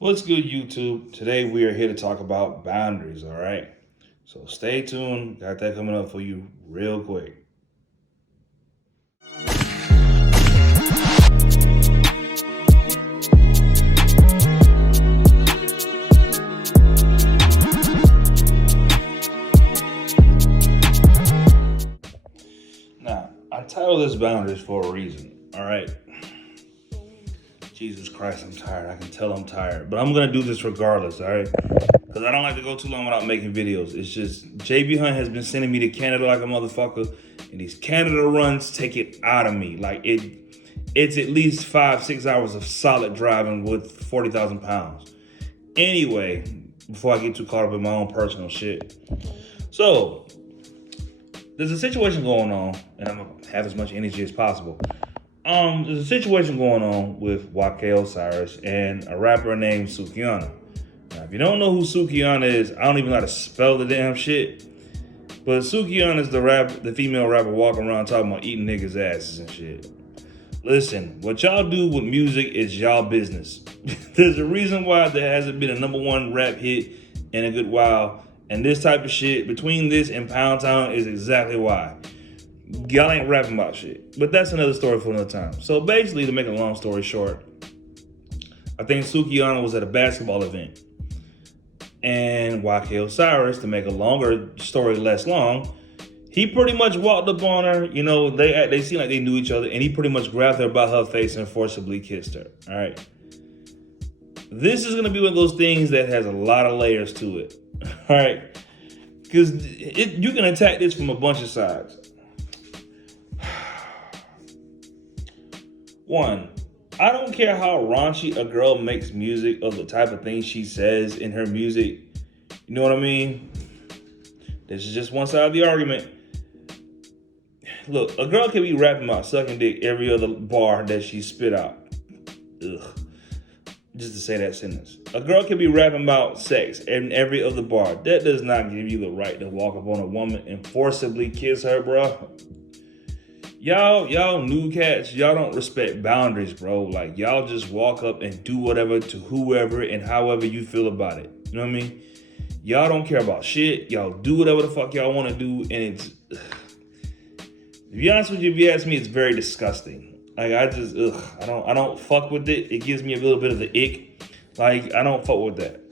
What's good, YouTube? Today we are here to talk about boundaries, all right? So stay tuned. Got that coming up for you real quick. Now, I title this boundaries for a reason, all right? Jesus Christ, I'm tired. I can tell I'm tired. But I'm going to do this regardless, all right? Because I don't like to go too long without making videos. It's just JB Hunt has been sending me to Canada like a motherfucker. And these Canada runs take it out of me. Like it's at least 5-6 hours of solid driving with 40,000 pounds. Anyway, before I get too caught up in my own personal shit. So, there's a situation going on, and I'm going to have as much energy as possible. There's a situation going on with Waka Osiris and a rapper named Sukihana. Now, if you don't know who Sukihana is, I don't even know how to spell the damn shit. But Sukihana is the female rapper walking around talking about eating niggas' asses and shit. Listen, what y'all do with music is y'all business. There's a reason why there hasn't been a #1 rap hit in a good while. And this type of shit, between this and Pound Town, is exactly why. Y'all ain't rapping about shit. But that's another story for another time. So basically, to make a long story short, I think Sukihana was at a basketball event. And Waka Osiris, to make a longer story less long, he pretty much walked up on her. You know, they seemed like they knew each other, and he pretty much grabbed her by her face and forcibly kissed her. All right. This is gonna be one of those things that has a lot of layers to it. All right, because you can attack this from a bunch of sides. One, I don't care how raunchy a girl makes music or the type of things she says in her music. You know what I mean? This is just one side of the argument. Look, a girl can be rapping about sucking dick every other bar that she spit out. Ugh. Just to say that sentence. A girl can be rapping about sex in every other bar. That does not give you the right to walk up on a woman and forcibly kiss her, bro. Y'all new cats, y'all don't respect boundaries, bro. Like, y'all just walk up and do whatever to whoever and however you feel about it. You know what I mean? Y'all don't care about shit. Y'all do whatever the fuck y'all want to do, and it's... To be honest with you, if you ask me, it's very disgusting. Like, I don't fuck with it. It gives me a little bit of the ick. Like, I don't fuck with that.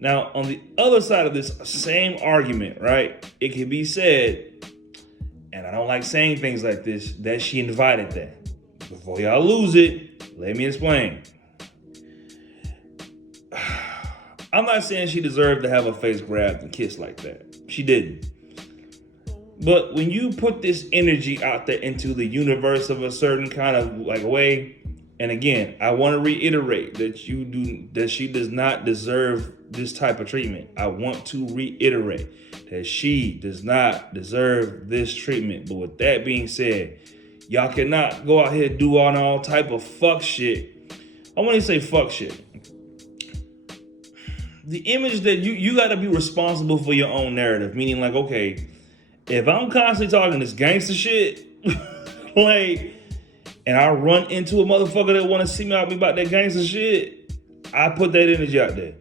Now, on the other side of this same argument, right, it can be said, and I don't like saying things like this, that she invited that. Before y'all lose it, let me explain. I'm not saying she deserved to have her face grabbed and kissed like that. She didn't. But when you put this energy out there into the universe of a certain kind of like way, and again, I want to reiterate that she does not deserve this type of treatment. I want to reiterate that she does not deserve this treatment. But with that being said, y'all cannot go out here and do all type of fuck shit. I want to say fuck shit. The image that you got to be responsible for your own narrative, meaning like, okay, if I'm constantly talking this gangster shit, like, and I run into a motherfucker that want to see me out about that gangster shit, I put that energy out there.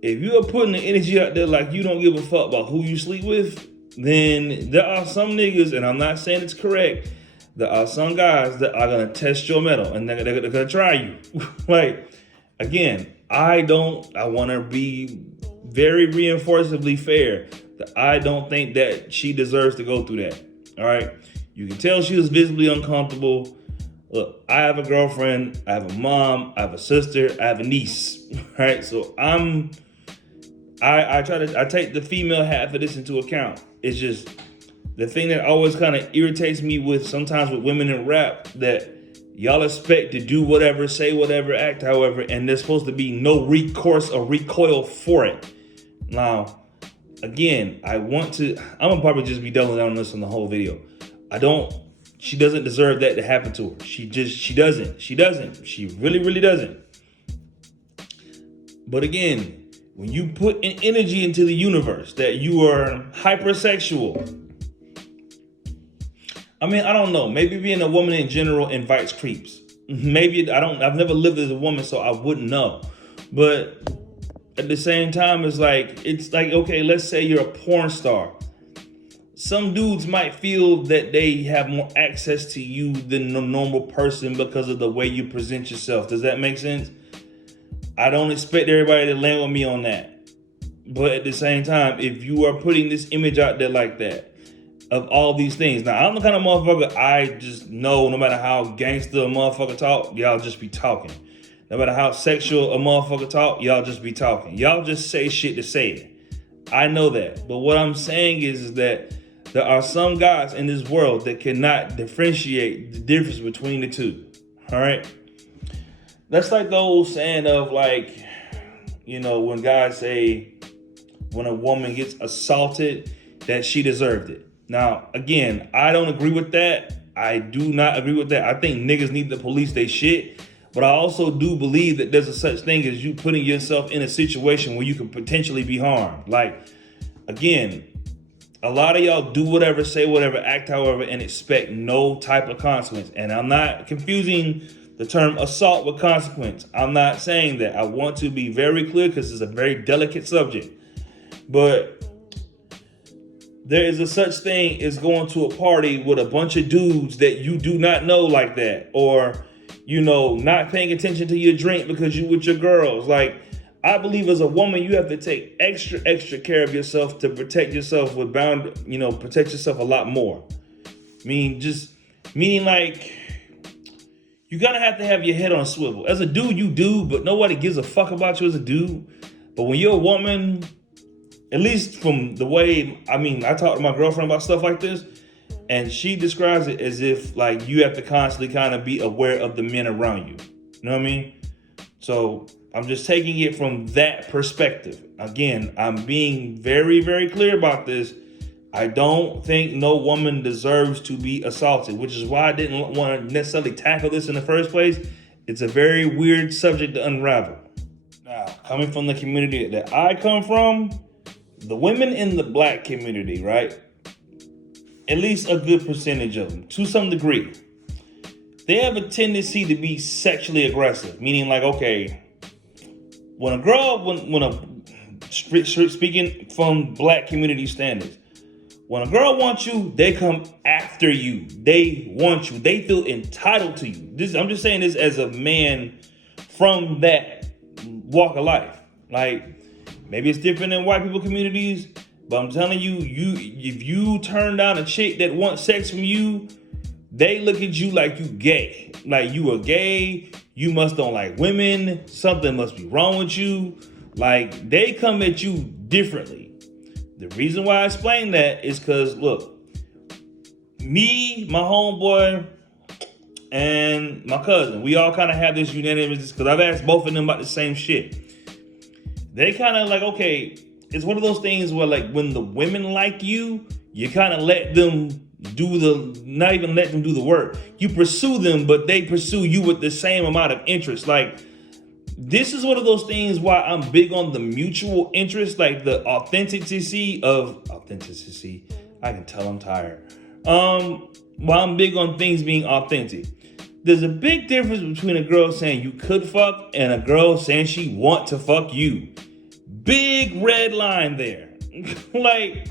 If you are putting the energy out there like you don't give a fuck about who you sleep with, then there are some niggas, and I'm not saying it's correct, there are some guys that are going to test your mettle, and they're going to try you. Like, again, I want to be very reinforcingly fair. I don't think that she deserves to go through that. All right. You can tell she was visibly uncomfortable. Look, I have a girlfriend, I have a mom, I have a sister, I have a niece. Right. So I take the female half of this into account. It's just the thing that always kind of irritates me sometimes with women in rap, that y'all expect to do whatever, say whatever, act however, and there's supposed to be no recourse or recoil for it. Now, again, I'm gonna probably just be doubling down on this on the whole video. She doesn't deserve that to happen to her. She doesn't. She really, really doesn't. But again, when you put an energy into the universe that you are hypersexual, I mean, I don't know. Maybe being a woman in general invites creeps. Maybe I've never lived as a woman, so I wouldn't know. But at the same time, it's like, okay, let's say you're a porn star. Some dudes might feel that they have more access to you than a normal person because of the way you present yourself. Does that make sense? I don't expect everybody to land with me on that. But at the same time, if you are putting this image out there like that, of all these things. Now, I'm the kind of motherfucker, I just know no matter how gangster a motherfucker talk, y'all just be talking. No matter how sexual a motherfucker talk, y'all just be talking. Y'all just say shit to say it. I know that. But what I'm saying is that there are some guys in this world that cannot differentiate the difference between the two. All right? That's like the old saying of like, you know, when guys say when a woman gets assaulted, that she deserved it. Now, again, I don't agree with that. I do not agree with that. I think niggas need to police their shit. But I also do believe that there's a such thing as you putting yourself in a situation where you can potentially be harmed. Like, again, a lot of y'all do whatever, say whatever, act however, and expect no type of consequence. And I'm not confusing the term assault with consequence. I'm not saying that. I want to be very clear because it's a very delicate subject. But there is a such thing as going to a party with a bunch of dudes that you do not know like that. Or, you know, not paying attention to your drink because you with your girls. Like, I believe as a woman, you have to take extra care of yourself to protect yourself protect yourself a lot more. Meaning like, you gotta have to have your head on a swivel. As a dude, you do, but nobody gives a fuck about you as a dude. But when you're a woman, at least from the way, I talk to my girlfriend about stuff like this, and she describes it as if like you have to constantly kind of be aware of the men around you. You know what I mean? So I'm just taking it from that perspective. Again, I'm being very, very clear about this. I don't think no woman deserves to be assaulted, which is why I didn't want to necessarily tackle this in the first place. It's a very weird subject to unravel. Now, coming from the community that I come from, the women in the black community, right? At least a good percentage of them, to some degree, they have a tendency to be sexually aggressive. Meaning like, okay, speaking from black community standards, when a girl wants you, they come after you. They want you. They feel entitled to you. I'm just saying this as a man from that walk of life. Like, maybe it's different in white people communities, but I'm telling you, if you turn down a chick that wants sex from you, they look at you like you gay. Like you are gay, you must don't like women, something must be wrong with you. Like, they come at you differently. The reason why I explain that is because, look, me, my homeboy, and my cousin, we all kind of have this unanimous, because I've asked both of them about the same shit. They kind of like, okay, it's one of those things where like when the women like you kind of let them not even let them do the work. You pursue them, but they pursue you with the same amount of interest. Like, this is one of those things why I'm big on the mutual interest, like the authenticity. I can tell I'm tired. Why I'm big on things being authentic. There's a big difference between a girl saying you could fuck and a girl saying she want to fuck you. Big red line there. Like,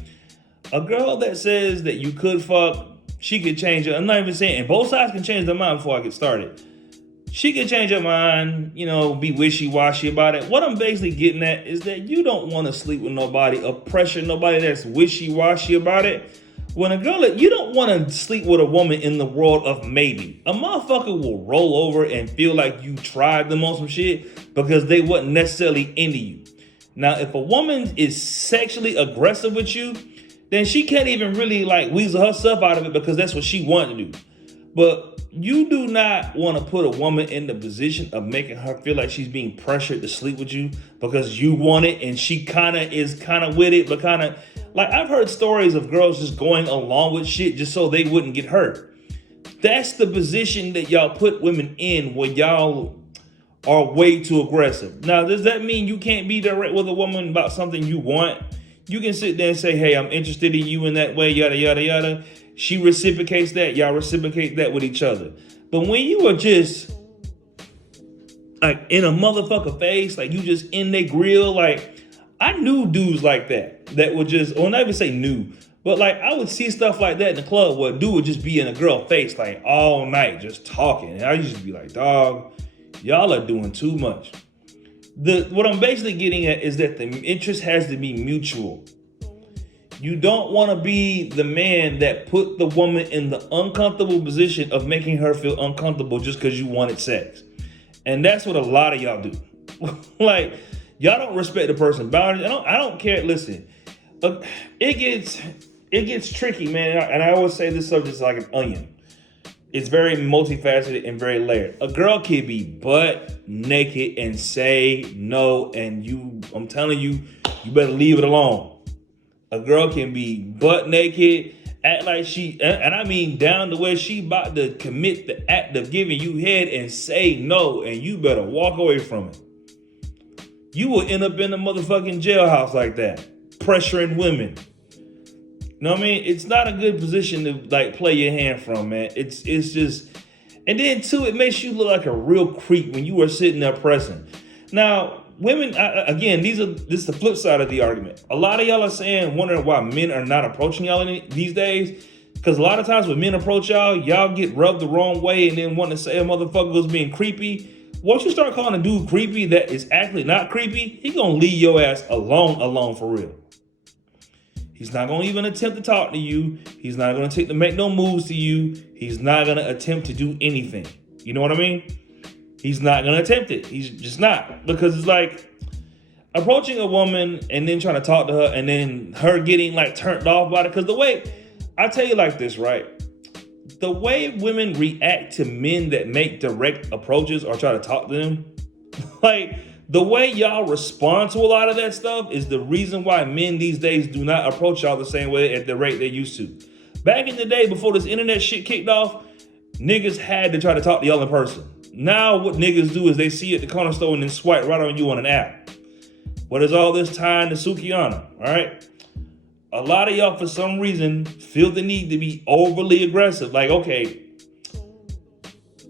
a girl that says that you could fuck, she could change it. I'm not even saying, and both sides can change their mind before I get started. She could change her mind, be wishy-washy about it. What I'm basically getting at is that you don't want to sleep with nobody or pressure nobody that's wishy-washy about it. When a girl, you don't want to sleep with a woman in the world of maybe. A motherfucker will roll over and feel like you tried them on some shit because they wasn't necessarily into you. Now, if a woman is sexually aggressive with you, then she can't even really like weasel herself out of it because that's what she wanted to do. But you do not want to put a woman in the position of making her feel like she's being pressured to sleep with you because you want it and she is kind of with it, but kind of like, I've heard stories of girls just going along with shit just so they wouldn't get hurt. That's the position that y'all put women in when y'all are way too aggressive. Now, does that mean you can't be direct with a woman about something you want? You can sit there and say, hey, I'm interested in you in that way, yada, yada, yada. She reciprocates that. Y'all reciprocate that with each other. But when you are just like in a motherfucker face, like you just in their grill. Like I knew dudes like that would just, or not even say new, but like I would see stuff like that in the club where a dude would just be in a girl face like all night just talking. And I used to be like, dog, y'all are doing too much. What I'm basically getting at is that the interest has to be mutual. You don't want to be the man that put the woman in the uncomfortable position of making her feel uncomfortable just because you wanted sex. And that's what a lot of y'all do. Like, y'all don't respect the person's boundaries. I don't care. Listen, it gets tricky, man. And I always say this subject is like an onion. It's very multifaceted and very layered. A girl can be butt naked and say no, and I'm telling you, you better leave it alone. A girl can be butt naked, act like and I mean down to where she about to commit the act of giving you head and say no, and you better walk away from it. You will end up in a motherfucking jailhouse like that, pressuring women. You know what I mean? It's not a good position to like play your hand from, man. It's just, and then too, it makes you look like a real creep when you are sitting there pressing. Now, women, again, this is the flip side of the argument. A lot of y'all are wondering why men are not approaching y'all these days. Because a lot of times when men approach y'all get rubbed the wrong way and then want to say a motherfucker was being creepy. Once you start calling a dude creepy that is actually not creepy, he gonna leave your ass alone for real. He's not gonna even attempt to talk to you. He's not gonna to make no moves to you. He's not gonna attempt to do anything. You know what I mean? He's not gonna attempt it. He's just not. Because it's like approaching a woman and then trying to talk to her and then her getting like turned off by it. Because the way, I tell you like this, right? The way women react to men that make direct approaches or try to talk to them, like the way y'all respond to a lot of that stuff is the reason why men these days do not approach y'all the same way at the rate they used to. Back in the day, before this internet shit kicked off, niggas had to try to talk to y'all in person. Now what niggas do is they see you at the corner store and then swipe right on you on an app. What is all this tying to Sukihana, all right? A lot of y'all, for some reason, feel the need to be overly aggressive. Like, okay,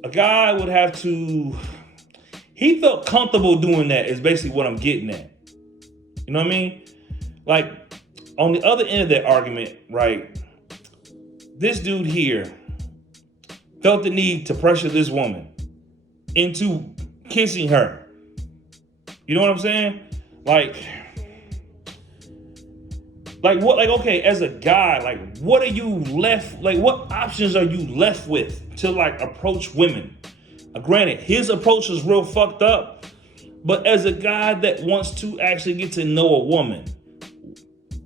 a guy would have to, he felt comfortable doing that is basically what I'm getting at. You know what I mean? Like, on the other end of that argument, right, this dude here felt the need to pressure this woman into kissing her. You know what I'm saying? Like what, like, okay, as a guy, like what are you left, like what options are you left with to like approach women? Granted, his approach is real fucked up, but as a guy that wants to actually get to know a woman,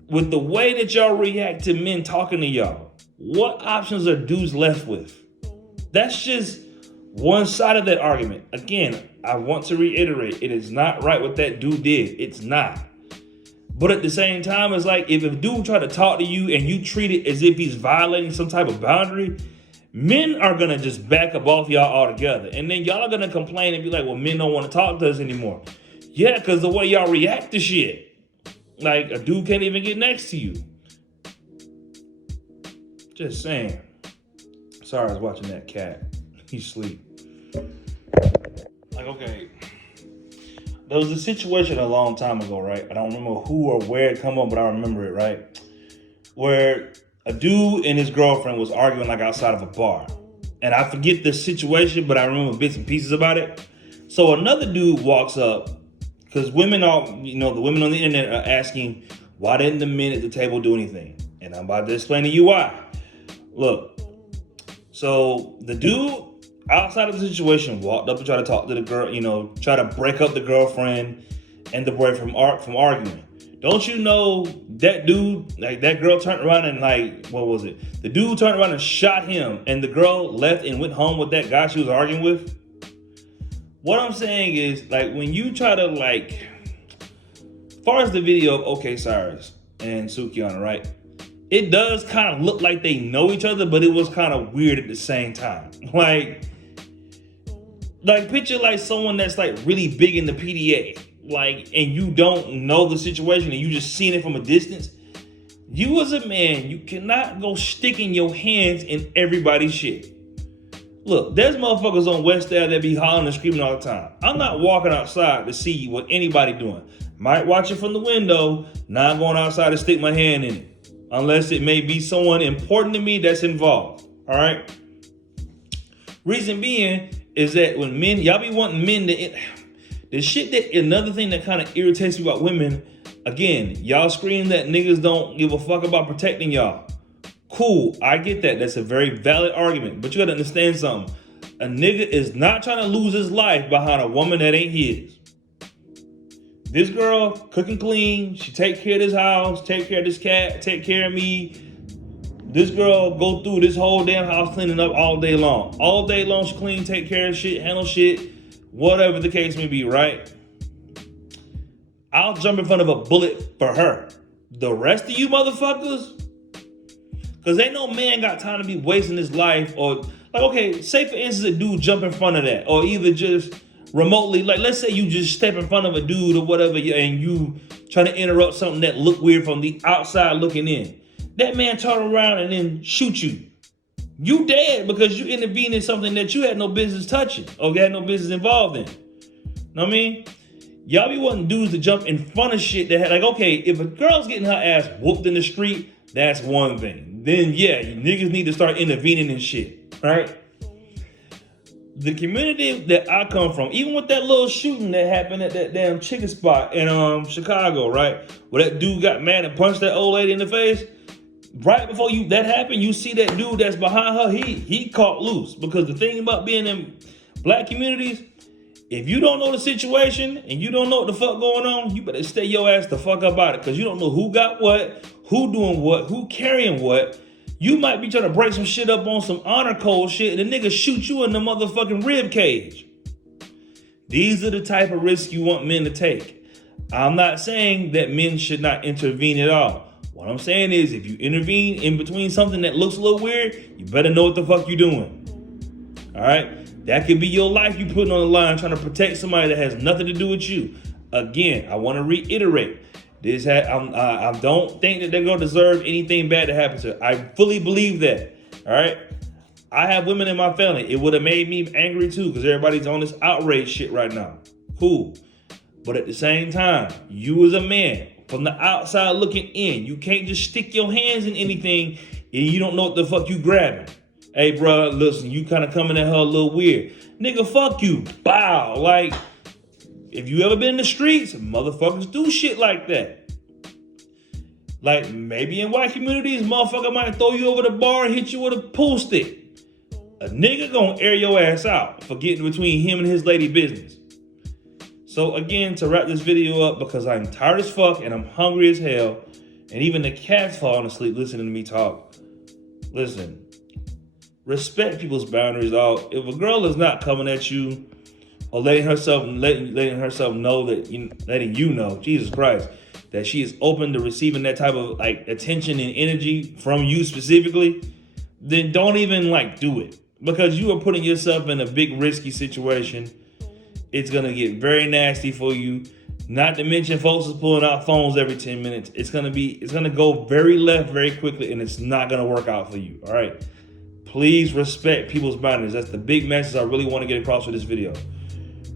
with the way that y'all react to men talking to y'all, what options are dudes left with? That's just one side of that argument. Again, I want to reiterate, it is not right what that dude did. It's not. But at the same time, it's like if a dude try to talk to you and you treat it as if he's violating some type of boundary, men are going to just back up off y'all altogether. And then y'all are going to complain and be like, well, men don't want to talk to us anymore. Yeah, because the way y'all react to shit. Like a dude can't even get next to you. Just saying. Sorry, I was watching that cat. He's asleep. Like, okay. There was a situation a long time ago, right? I don't remember who or where it come up, but I remember it, right? Where a dude and his girlfriend was arguing like outside of a bar. And I forget the situation, but I remember bits and pieces about it. So another dude walks up, because women are, the women on the internet are asking, why didn't the men at the table do anything? And I'm about to explain to you why. Look, so the dude outside of the situation walked up and tried to talk to the girl, try to break up the girlfriend and the boyfriend from arguing. Don't you know that dude, like that girl turned around and like, what was it? The dude turned around and shot him and the girl left and went home with that guy she was arguing with. What I'm saying is, like, when you try to, like, as far as the video of OK Cyrus and Sukihana, right? It does kind of look like they know each other, but it was kind of weird at the same time. Like picture like someone that's like really big in the PDA, like, and you don't know the situation and you just seeing it from a distance. You as a man, you cannot go sticking your hands in everybody's shit. Look, there's motherfuckers on West Ave that be hollering and screaming all the time. I'm not walking outside to see what anybody doing. Might watch it from the window, not going outside to stick my hand in it. Unless it may be someone important to me that's involved. All right? Reason being is that when men, y'all be wanting men to, the shit that, another thing that kind of irritates me about women, again, y'all scream that niggas don't give a fuck about protecting y'all. Cool, I get that. That's a very valid argument. But you gotta understand something. A nigga is not trying to lose his life behind a woman that ain't his. This girl, cooking clean, she take care of this house, take care of this cat, take care of me. This girl go through this whole damn house cleaning up all day long. All day long she clean, take care of shit, handle shit, whatever the case may be, right? I'll jump in front of a bullet for her. The rest of you motherfuckers, because ain't no man got time to be wasting his life or, like, okay, say for instance a dude jump in front of that, or either just remotely, like let's say you just step in front of a dude or whatever and you trying to interrupt something that look weird from the outside looking in. That man turn around and then shoot you. You dead because you intervened in something that you had no business touching or had no business involved in. Know what I mean? Y'all be wanting dudes to jump in front of shit that had, like, okay, if a girl's getting her ass whooped in the street, that's one thing. Then yeah, you niggas need to start intervening in shit, right? The community that I come from, even with that little shooting that happened at that damn chicken spot in Chicago, right? Where that dude got mad and punched that old lady in the face. Right before that happened, you see that dude that's behind her, he caught loose. Because the thing about being in black communities, if you don't know the situation and you don't know what the fuck going on, you better stay your ass the fuck up out it. Because you don't know who got what, who doing what, who carrying what. You might be trying to break some shit up on some honor code shit and the nigga shoot you in the motherfucking rib cage. These are the type of risks you want men to take. I'm not saying that men should not intervene at all. What I'm saying is, if you intervene in between something that looks a little weird, you better know what the fuck you're doing. All right? That could be your life you putting on the line trying to protect somebody that has nothing to do with you. Again, I want to reiterate, I don't think that they're going to deserve anything bad to happen to her. I fully believe that. All right? I have women in my family. It would have made me angry too because everybody's on this outrage shit right now. Cool. But at the same time, you as a man, from the outside looking in, you can't just stick your hands in anything and you don't know what the fuck you grabbing. Hey, bro, listen, you kind of coming at her a little weird. Nigga, fuck you. Bow. Like, if you ever been in the streets, motherfuckers do shit like that. Like, maybe in white communities, motherfucker might throw you over the bar and hit you with a pool stick. A nigga gonna air your ass out for getting between him and his lady business. So again, to wrap this video up, because I'm tired as fuck and I'm hungry as hell, and even the cat's falling asleep listening to me talk. Listen, respect people's boundaries, dog. If a girl is not coming at you or letting herself know that, letting you know, Jesus Christ, that she is open to receiving that type of like attention and energy from you specifically, then don't even like do it, because you are putting yourself in a big risky situation. It's going to get very nasty for you. Not to mention folks is pulling out phones every 10 minutes. It's going to go very left very quickly, and it's not going to work out for you. All right. Please respect people's boundaries. That's the big message I really want to get across with this video.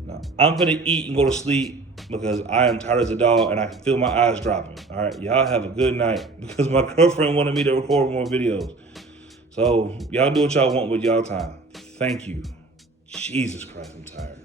Now, I'm going to eat and go to sleep because I am tired as a dog and I can feel my eyes dropping. All right. Y'all have a good night, because my girlfriend wanted me to record more videos. So y'all do what y'all want with y'all time. Thank you. Jesus Christ, I'm tired.